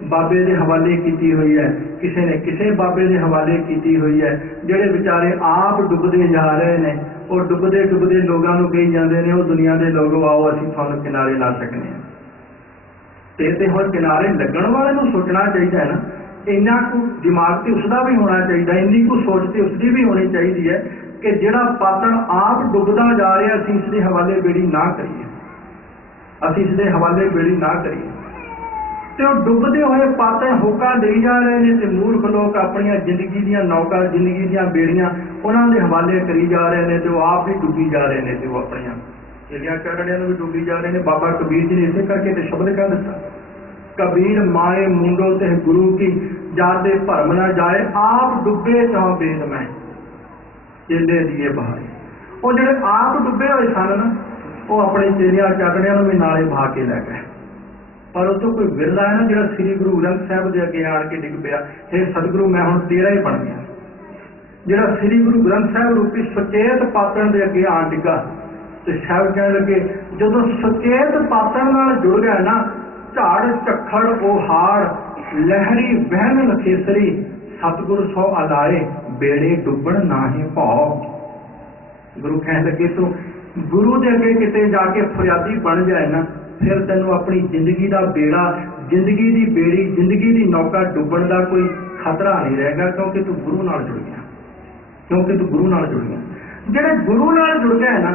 बाबे के हवाले की हुई है, किसी ने किसी बाबे के हवाले की हुई है, ਜਿਹੜੇ बेचारे आप डुबते जा रहे हैं, वो डुबते डुबते लोगों को कही जाते हैं, वो दुनिया के लोग आओ असीं तुहानूं किनारे ला सकते हैं। ते हुण किनारे लगण वाले नूं सोचना चाहिए है ना, इन्ना कु दिमाग तो उसका भी होना चाहिए, इन्नी कु सोच तो उसकी भी होनी चाहिए है कि जिहड़ा पातण आप डुबदा जा रहा असीं इसके हवाले बेड़ी ना करिए, असीं इसके हवाले बेड़ी ना करिए। तो डुबते हुए पातण होका दे जा रहे हैं, तो मूर्ख लोग अपन जिंदगी दी नौका जिंदगी दी बेड़ियां उन्होंने हवाले करी जा रहे हैं, तो आप भी डुबी जा रहे हैं, तो वो अपन चिड़िया चढ़ने भी डुबी जा रहे हैं। बाबा कबीर जी ने इसे करके तो शब्द कह दिता, कबीर माए मुंडो ते गुरु की जाते भरम न जाए, आप डुबे चाह बेद में चेले दिए बहाए। वो जो आप डुबे हुए सन ना, वो अपने चेलिया चटनिया भी नाले बहा के लै गए, पर उस कोई विरला है ना जो श्री गुरु ग्रंथ साहब के अगे आन के डिग पिया, हे सतगुरु मैं हुण तेरा ही बन गया। जो श्री गुरु ग्रंथ साहब रूपी सचेत पातण के अगे आन डिगा, तो साहब कह लगे जो सचेत पातण नाल जुड़ गया ना, झाड़ झक्खड़ ओहाड़ लहरी बहन लखेसरी, सतगुरु सौ अलाए बेड़े डुबण नाहे भाव। गुरु कह लगे तो गुरु के अगे किते जाके फरियादी बन जाए ना, फिर तेनों अपनी जिंदगी का बेड़ा, जिंदगी की बेड़ी, जिंदगी की नौका डुबण का कोई खतरा नहीं रहेगा, क्योंकि तू गुरु नाल जुड़ गया, क्योंकि तू गुरु नाल जुड़ गया। जिहड़े गुरु नाल जुड़ गए ना,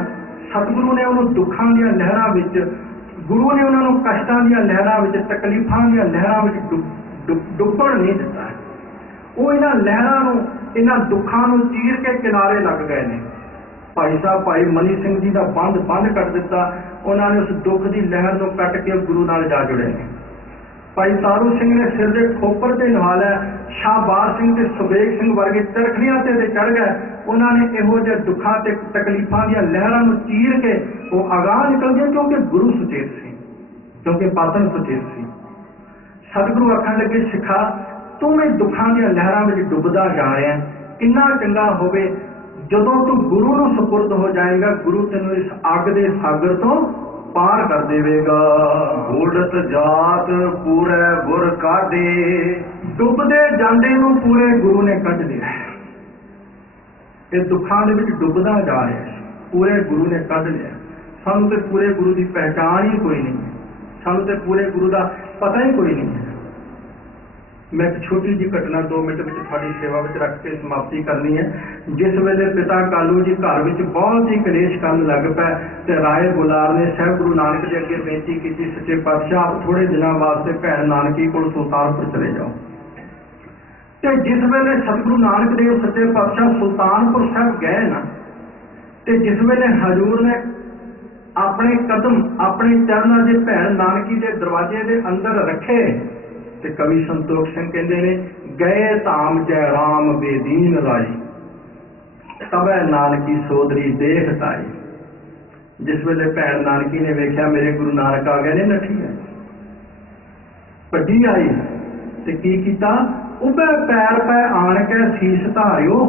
सतगुरु ने उन्होंने दुखों दी लहरां विच, गुरु ने उन्होंने कष्टां दी लहरां विच, तकलीफां दी लहरां विच डुबण नहीं दिता है। वो इन्हां लहरां नूं, इन्हां दुखों नूं चीर के किनारे लग गए ने। भाई साहब भाई मनी सिंह जी का बंद कट दिता, उन्होंने उस दुख की लहर को कट के गुरु नाल जा जुड़े ने। भाई तारू सिंह ने सिर के खोपर से नहा लिया, शाहबाज सिंह ते सुबेग सिंह वर्गे चरखड़ियां ते चढ़ गए, उन्होंने इहो जिहे दुखों ते तकलीफां दी लहरां नूं चीर के वो अगाह निकल गए, क्योंकि गुरु सुचेत सी, क्योंकि पातन सुचेत सी। सतगुरु आखण लगे सिखा तू मैं दुखों दी लहरां विच डुबदा जा रहा, किन्ना चंगा होवे जदों तू गुरु नूं सुपुर्द हो जाएगा, गुरु तेनों इस अग दे सागर तो पार कर देवेगा। बूढ़त जात पूरे गुर काढे, डुबदे जांदे नूं पूरे गुरु ने कढ लिया। ये दुखों दे विच डुबदा जा रहा है, पूरे गुरु ने कढ लिया। सानूं ते पूरे गुरु की पहचान ही कोई नहीं है, सानूं ते पूरे गुरु का पता ही कोई नहीं है। मैं एक छोटी जी घटना 2 मिनट में थोड़ी सेवा में रख के समाप्ति करनी है। जिस वेले पिता कालू जी घर में बहुत ही कलेश करन लग पाए, तो राय बुलार ने साहब गुरु नानक के अगे बेनती की, सच्चे पातशाह आप थोड़े दिनों वास्ते भैन नानकी को सुल्तानपुर चले जाओ। तो जिस वेले सतगुरु नानक देव सच्चे पातशाह सुल्तानपुर साहब गए ना, तो जिस वेले हजूर ने अपने कदम अपने चरणों के भैन नानकी के दरवाजे के अंदर रखे, ते कवि संतोख सिंह कहते ने गए धाम जय राम बेदीन लाई, तबै नानकी सोदरी देख ताई। जिस वेले भैन नानकी ने वेख्या मेरे गुरु नानक आ गए ने, नठी है भजी आई, ते की कीता उबे पैर पै आन के शीश धारियो।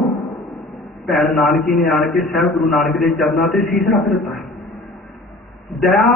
भैन नानकी ने आन के साहब गुरु नानक के चरणों से शीश रख दिता। दया